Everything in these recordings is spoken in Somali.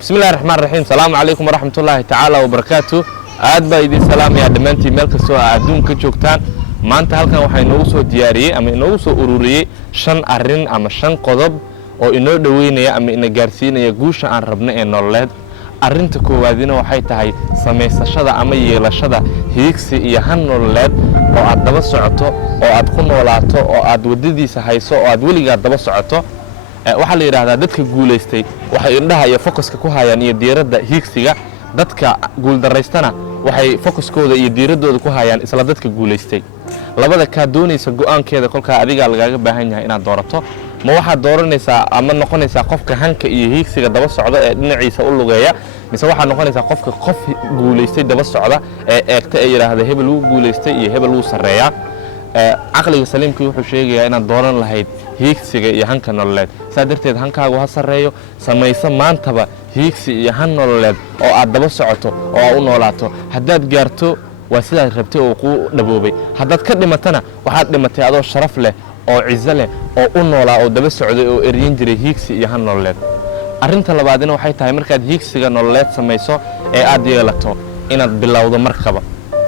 بسم الله الرحمن الرحيم السلام عليكم ورحمة الله تعالى وبركاته aad baa idin salaamaya dhamaantii meel kastoo adduunka joogtaan maanta halkan waxay inoo soo diyaariyay ama inoo soo ururiyay 5 arrin ama 5 qodob oo inoo dhaweynaya ama ina gaarsiinaya guusha aan rabno ee nololeed arrinta koowaadina waxay tahay sameysashada ama yeelashada hiigsi iyo han nololeed oo aad daba socoto oo aad ku noolaato oo aad wadadiisa hayso oo aad weligaa daba socoto waxa la yiraahdaa dadka guuleystay waxay indhaha iyo focuska ku hayaan iyo diiradda hiigsiga dadka guul daraystana waxay focuskooda iyo diiradooda ku hayaan isla dadka guuleystay labada ka doonaysa go'aankeeda kolka adiga lagaaga baahan yahay inaad doorato ma waxa dooranaysaa ama noqonaysaa qofka hanka iyo hiigsiga daba socda ee dhinaciisa u lugeeya mise waxa noqonaysaa qofka qof guuleystay daba socda ee eegta ee yiraahdo hebel uu guuleystay iyo hebel uu sareeya aqliga saliimkii wuxuu sheegayaa inaad dooran lahayd hiigsiga iyo hanka nololeed saadarteed hankaagu ha sareeyo samayso maantaba hiigsi iyo han nololeed oo aad daba socoto oo aad u noolaato haddaad gaarto waa sidaad rabtay oo ku dhaboobay haddaad ka dhimatana waxaad dhimatay adoo sharaf leh oo cizo leh oo u noolaa oo daba socday oo eryin jiray hiigsi iyo han nololeed arrinta labaadina waxay tahay markaad hiigsiga nololeed samayso ee aad yeelato inaad bilowdo markaba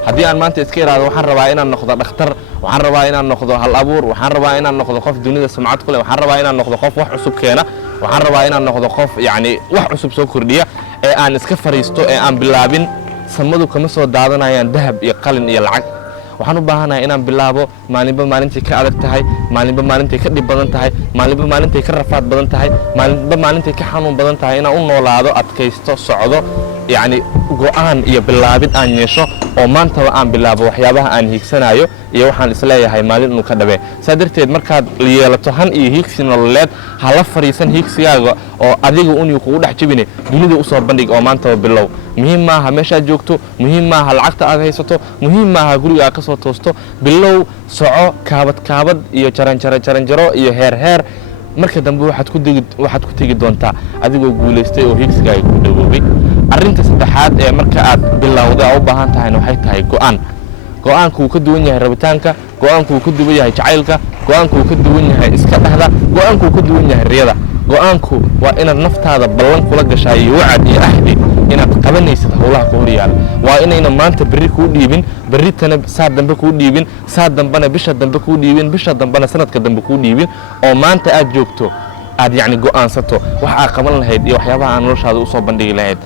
haddii aan maanta iska iraado waxaan rabaa inaan noqdo dhakhtar waxaan rabaa inaan noqdo hal abuur waxaan rabaa inaan noqdo qof dunida sumcad ku leh waxaan rabaa inaan noqdo qof wax cusub keena waxaan rabaa inaan noqdo qof yani wax cusub soo kordhiya ee aan iska fariisto ee aan bilaabin samadu kama soo daadanayaan dahab iyo qalin iyo lacag waxaan u baahanahay inaan bilaabo maalinba maalintii ka adag tahay maalinba maalintii ka dhib badan tahay maalinba maalintii ka rafaad badan tahay maalinba maalintii ka xanuun badan tahay inaan u noolaado adkaysto socdo yani go'aan iyo bilaabid aan yeesho oo maantaba aan bilaabo waxyaabaha aan hiigsanayo iyo waxaan isleeyahay maalin inuu ka dhabe saadarteed markaad yeelato han iyo hiigsi nololeed hala fariisan hiigsigaaga oo adiga unii kugu dhex jibine dunida u soo bandhig oo maantaba bilow muhiim maaha meeshaad joogto muhiim maaha lacagta aad haysato muhiim maaha guriga aad ka soo toosto bilow soco kaabad iyo jaranjaro iyo heer marka dambe waxaad ku tegi doontaa adigoo guuleystay oo hiigsigaaga ku dhawoobay arrinta saddexaad ee marka aad bilowday u baahan tahayna waxay tahay go'aanku uu ka duwan yahay rabitaanka go'aanku uu ka duwan yahay jacaylka go'aanku uu ka duwan yahay iska dhahda go'aanku uu ka duwan yahay riyada go'aanku waa inaad naftaada ballan kula gashaa iyo wacad iyo ahdi inaad qabanaysid howlaha ku horyaala waa inayna maanta berri kuu dhiibin berritana saa dambe kuu dhiibin saa dambana bisha dambe kuu dhiibin bisha dambana sanadka dambe kuu dhiibin oo maanta aad joogto aad yani go'aansato wax aad qaban lahayd iyo waxyaabaha aan noloshaada u soo bandhigi lahayd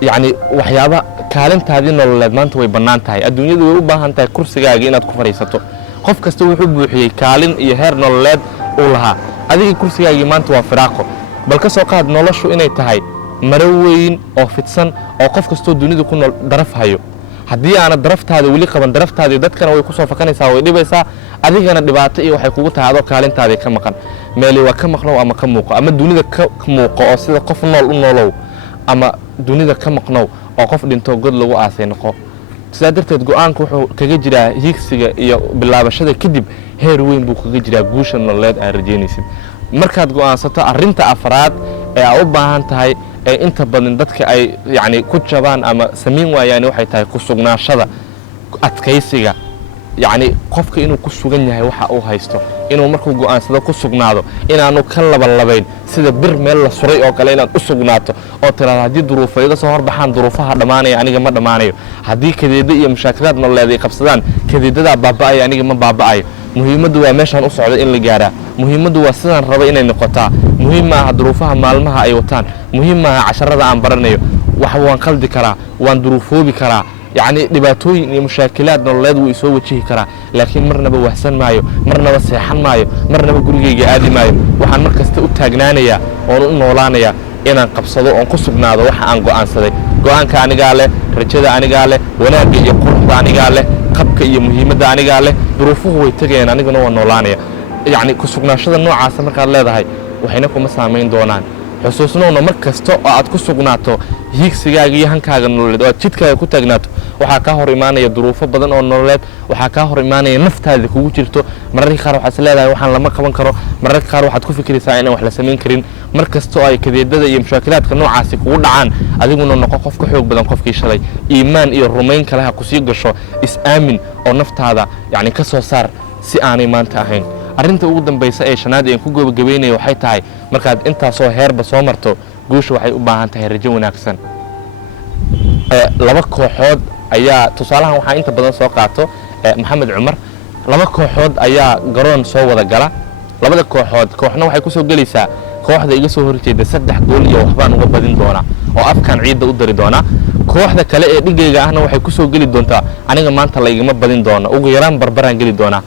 yani waxyaaba kaalintaadii nololeed maanta way bannaan tahay adduunyadu way u baahan tahay kursigaaga inaad ku fadhiisato qof kasta wuxuu buuxiyey kaalin iyo heer nololeed uu lahaa adiga kursigaagii maanta waa firaaqo bal ka soo qaad noloshu inay tahay maro weyn oo fidsan oo qof kastoo dunida ku nool daraf hayo haddii aanad daraftaada weli qaban daraftaadii dadkana way ku soo fakanaysaa way dhibaysaa adigana dhibaato iyo waxay kugu tahay adoo kaalintaadii ka maqan meeli waa ka maqnow ama ka muuqo ama dunida ka muuqo oo sida qof nool u noolow ama dunida ka maqnow oo qof dhinto god lagu aasay noqo sidaa darteed go'aanku wuxuu kaga jiraa hiigsiga iyo bilaabashada kadib heer weyn buu kaga jiraa guusha nololeed aad rajaynaysid markaad go'aansato arrinta afraad ee aad u baahan tahay ee inta badan dadka ay yani ku jabaan ama samayn waayaan waxay tahay ku sugnaashada adkaysiga yani qofka inuu ku sugan yahay waxa uu haysto inuu markuu go'aansado ku sugnaado inaanu ka labalabayn sida bir meel la suray oo kale inaad u sugnaato oo tiraahdo haddii duruufo iga soo horbaxaan duruufaha dhammaanaya aniga ma dhammaanayo haddii kadeeda iyo mushaakilaad nololeed ay qabsadaan kadeedadaa baaba'aya aniga ma baaba'ayo muhiimaddu waa meeshaan u socda in la gaaraa muhiimaddu waa sidaan raba inay noqotaa muhiim maaha duruufaha maalmaha ay wataan muhiim maaha casharada aan baranayo wax waan qaldi karaa waan duruufoobi karaa يعني dhibaatooyin iyo mushaakilaad nololeed way soo wajihi karaa laakiin marnaba wahsan maayo marnaba seexan maayo marnaba gurigeyga aadi maayo waxaan markasta u taagnaanayaa oo u noolaanayaa inaan qabsado oo ku sugnaado waxa aan go'aansaday go'aanka aniga leh rajada aniga leh wanaagga iyo quruxda aniga leh qabka iyo muhiimadda aniga leh duruufuhu way tagayaan aniguna waan noolaanaya yani ku sugnaashada noocaas markaad leedahay waxayna kuma saameyn doonaan xusuusnoona mar kasta oo aad ku sugnaato hiigsigaaga iyo hankaaga nololeed oo aad jidkaaga ku taagnaato waxaa kaa hor imaanaya duruufo badan oo nololeed waxaa kaa hor imaanaya naftaada kugu jirto mararka qaar waxaad leedahay waxaan lama qaban karo mararka qaar waxaad ku fikiraysaa inaan wax la samayn karin mar kasta oo ay kadeedada iyo mushaakilaadka noocaasi kugu dhacaan adiguna noqo qof ka xoog badan qofkii shalay iimaan iyo rumayn kale ha ku sii gasho is-aamin oo naftaada yani ka soo saar si aanay maanta ahayn arrinta ugu dambaysa ee shanaad ee ku gabagabeynaya waxay tahay markaad intaasoo heerba soo marto guusha waxay u baahan tahay rajo wanaagsan laba kooxood ayaa tusaalahan waxaa inta badan soo qaato maxamed cumar laba kooxood ayaa garoon soo wada gala labada kooxood kooxna waxay ku soo gelaysaa kooxda iga soo horjeeda 3 gool iyo waxbaan uga badin doonaa oo afkan ciidda u dari doonaa kooxda kale ee dhigayga ahna waxay ku soo geli doontaa aniga maanta la igama badin doona ugu yaraan barbaraan geli doonaa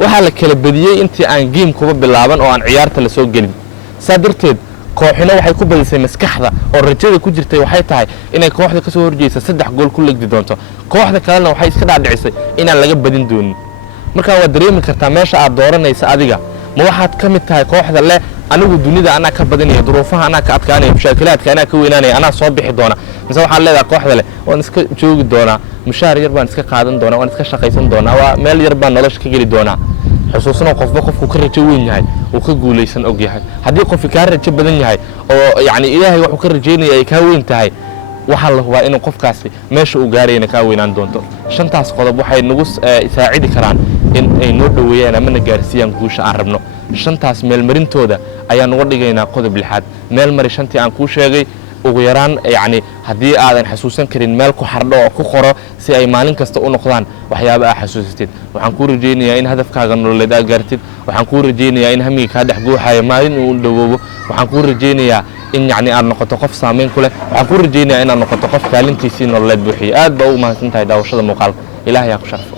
waxa la kala badiyay intii aan game kuba bilaaban oo aan ciyaarta la soo gelin sadarteed kooxina waxay ku badisay maskaxda oo rajada ku jirtay waxay tahay inay kooxda ka soo horjeeysa 3 gool ku legdi doonto kooxda kalena waxay iska dhaadhicisay inaan laga badin doonin marka waa dareemi kartaa meesha aad dooranaysa adiga ma waxaad ka mid tahay kooxda leh anigu dunida anaa ka badinaya duruufaha anaa ka adkaanaya mushaakilaadka anaa ka weynaanaya anaa soo bixi doona mise waxaad leedahay kooxda leh waan iska joogi doonaa mushaar yar baan iska qaadan doonaa waan iska shaqaysan doonaa waa meel yar baan nolosha ka geli doonaa xusuusna qofba qofku ka rajo weyn yahay uu ka guulaysan og yahay haddii qofki kaa rajo badan yahay oo yacni ilaahay wuxuu ka rajaynaya ay kaa weyn tahay waxaa la hubaa inuu qofkaasi meesha uu gaarayna kaa weynaan doonto shantaas qodob waxay nagu saacidi karaan in ay noo dhoweeyaan ama na gaarsiiyaan guusha aan rabno shantaas meelmarintooda ayaan uga dhigaynaa qodob lixaad meel mari shantii aan kuu sheegay ugu yaraan yacni haddii aadan xasuusan karin meel ku xardho oo ku qoro si ay maalin kasta u noqdaan waxyaabo aa xasuusatid waxaan kuu rajaynayaa in hadafkaaga nololeed aa gaartid waxaan kuu rajaynayaa in hamiga kaa dhex guuxaya maalin uu dhawoobo waxaan kuu rajaynayaa in yacni aad noqoto qof saamayn ku leh waxaan kuu rajaynayaa inaad noqoto qof kaalintiisii nololeed buuxiya aad baa u mahadsan tahay daawashada muuqaalka ilaahay yaa ku sharfo